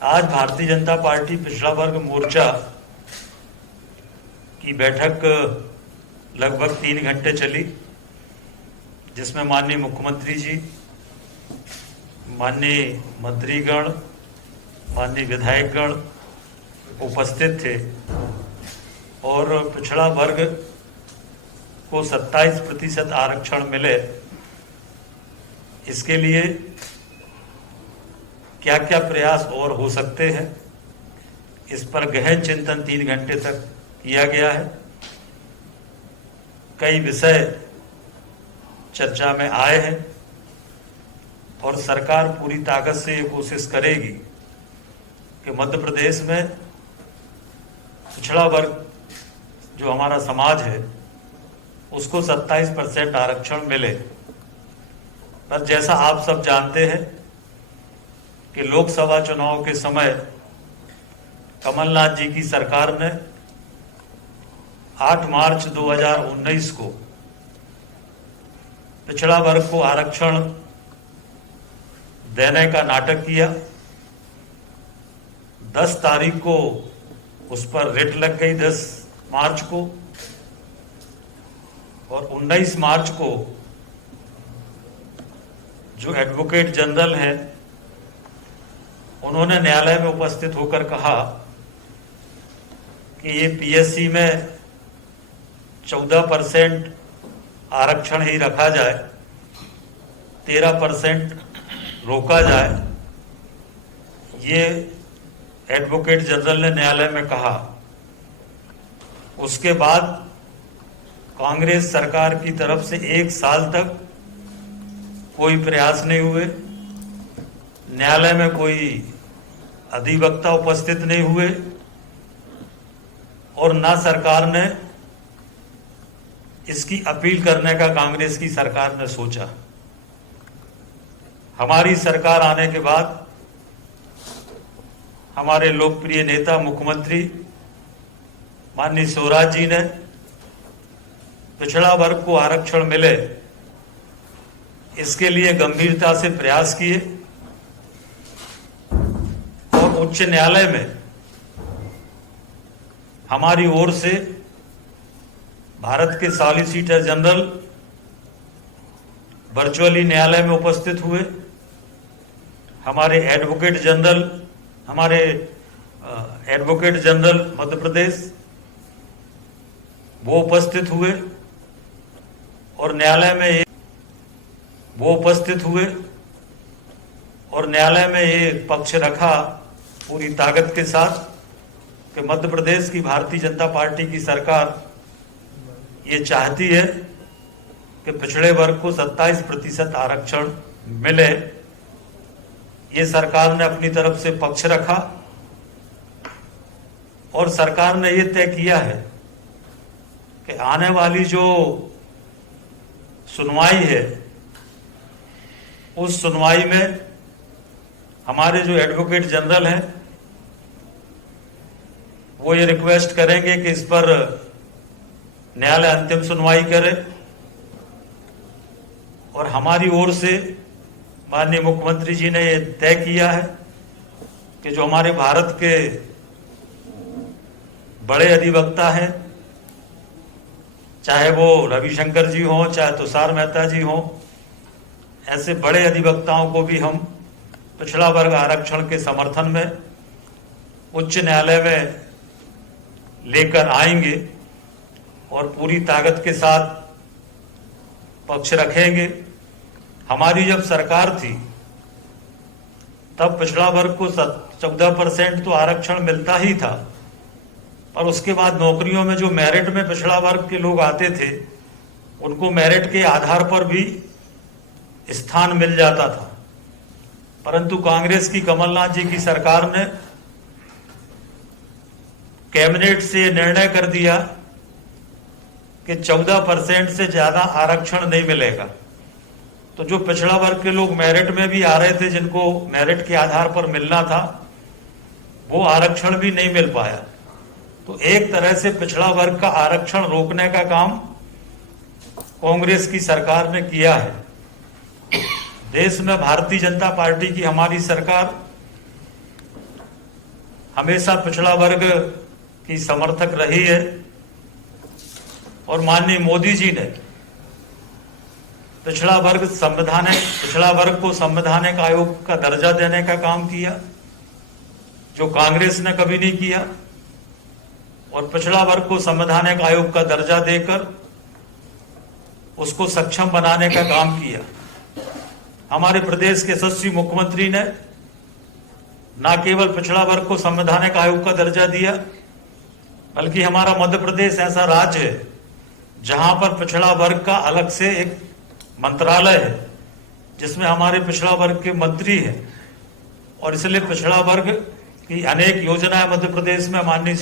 आज भारतीय जनता पार्टी पिछड़ा वर्ग मोर्चा की बैठक लगभग 3 घंटे चली, जिसमें माननीय मुख्यमंत्री जी, माननीय मंत्रीगण, माननीय विधायकगण उपस्थित थे और पिछड़ा वर्ग को 27% आरक्षण मिले, इसके लिए क्या क्या प्रयास और हो सकते हैं, इस पर गहन चिंतन 3 घंटे तक किया गया है। कई विषय चर्चा में आए हैं और सरकार पूरी ताकत से ये कोशिश करेगी कि मध्य प्रदेश में पिछड़ा वर्ग जो हमारा समाज है उसको 27% आरक्षण मिले। पर जैसा आप सब जानते हैं कि लोकसभा चुनाव के समय कमलनाथ जी की सरकार ने 8 मार्च 2019 को पिछड़ा वर्ग को आरक्षण देने का नाटक किया। 10 तारीख को उस पर रिट लग गई, 10 मार्च को, और 19 मार्च को जो एडवोकेट जनरल हैं उन्होंने न्यायालय में उपस्थित होकर कहा कि ये पीएससी में 14% आरक्षण ही रखा जाए, 13% रोका जाए। ये एडवोकेट जनरल ने न्यायालय में कहा। उसके बाद कांग्रेस सरकार की तरफ से 1 साल तक कोई प्रयास नहीं हुए, न्यायालय में कोई अधिवक्ता उपस्थित नहीं हुए और ना सरकार ने इसकी अपील करने का कांग्रेस की सरकार ने सोचा। हमारी सरकार आने के बाद हमारे लोकप्रिय नेता मुख्यमंत्री माननीय शिवराज जी ने पिछड़ा वर्ग को आरक्षण मिले, इसके लिए गंभीरता से प्रयास किए और उच्च न्यायालय में हमारी ओर से भारत के सॉलिसिटर जनरल वर्चुअली न्यायालय में उपस्थित हुए। हमारे एडवोकेट जनरल मध्य प्रदेश वो उपस्थित हुए और न्यायालय में ये पक्ष रखा पूरी ताकत के साथ कि मध्य प्रदेश की भारतीय जनता पार्टी की सरकार ये चाहती है कि पिछड़े वर्ग को 27% आरक्षण मिले। ये सरकार ने अपनी तरफ से पक्ष रखा और सरकार ने ये तय किया है कि आने वाली जो सुनवाई है उस सुनवाई में हमारे जो एडवोकेट जनरल हैं वो ये रिक्वेस्ट करेंगे कि इस पर न्यायालय अंतिम सुनवाई करे और हमारी ओर से माननीय मुख्यमंत्री जी ने ये तय किया है कि जो हमारे भारत के बड़े अधिवक्ता हैं, चाहे वो रविशंकर जी हों, चाहे तुषार मेहता जी हों, ऐसे बड़े अधिवक्ताओं को भी हम पिछड़ा वर्ग आरक्षण के समर्थन में उच्च न्यायालय में लेकर आएंगे और पूरी ताकत के साथ पक्ष रखेंगे। हमारी जब सरकार थी तब पिछड़ा वर्ग को 14% तो आरक्षण मिलता ही था, और उसके बाद नौकरियों में जो मेरिट में पिछड़ा वर्ग के लोग आते थे उनको मेरिट के आधार पर भी स्थान मिल जाता था। परंतु कांग्रेस की कमलनाथ जी की सरकार ने कैबिनेट से निर्णय कर दिया कि 14% से ज्यादा आरक्षण नहीं मिलेगा। तो जो पिछड़ा वर्ग के लोग मेरिट में भी आ रहे थे, जिनको मेरिट के आधार पर मिलना था, वो आरक्षण भी नहीं मिल पाया। तो एक तरह से पिछड़ा वर्ग का आरक्षण रोकने का काम कांग्रेस की सरकार ने किया है। देश में भारतीय जनता पार्टी की हमारी सरकार हमेशा पिछड़ा वर्ग की समर्थक रही है और माननीय मोदी जी ने पिछड़ा वर्ग को संवैधानिक आयोग का दर्जा देने का काम किया, जो कांग्रेस ने कभी नहीं किया, और पिछड़ा वर्ग को संवैधानिक आयोग का दर्जा देकर उसको सक्षम बनाने का काम किया। हमारे प्रदेश के यशस्वी मुख्यमंत्री ने न केवल पिछड़ा वर्ग को संवैधानिक आयोग का दर्जा दिया, बल्कि हमारा मध्य प्रदेश ऐसा राज्य है जहां पर पिछड़ा वर्ग का अलग से एक मंत्रालय है, जिसमें हमारे पिछड़ा वर्ग के मंत्री हैं, और इसलिए पिछड़ा वर्ग की अनेक योजनाएं मध्य प्रदेश में माननीय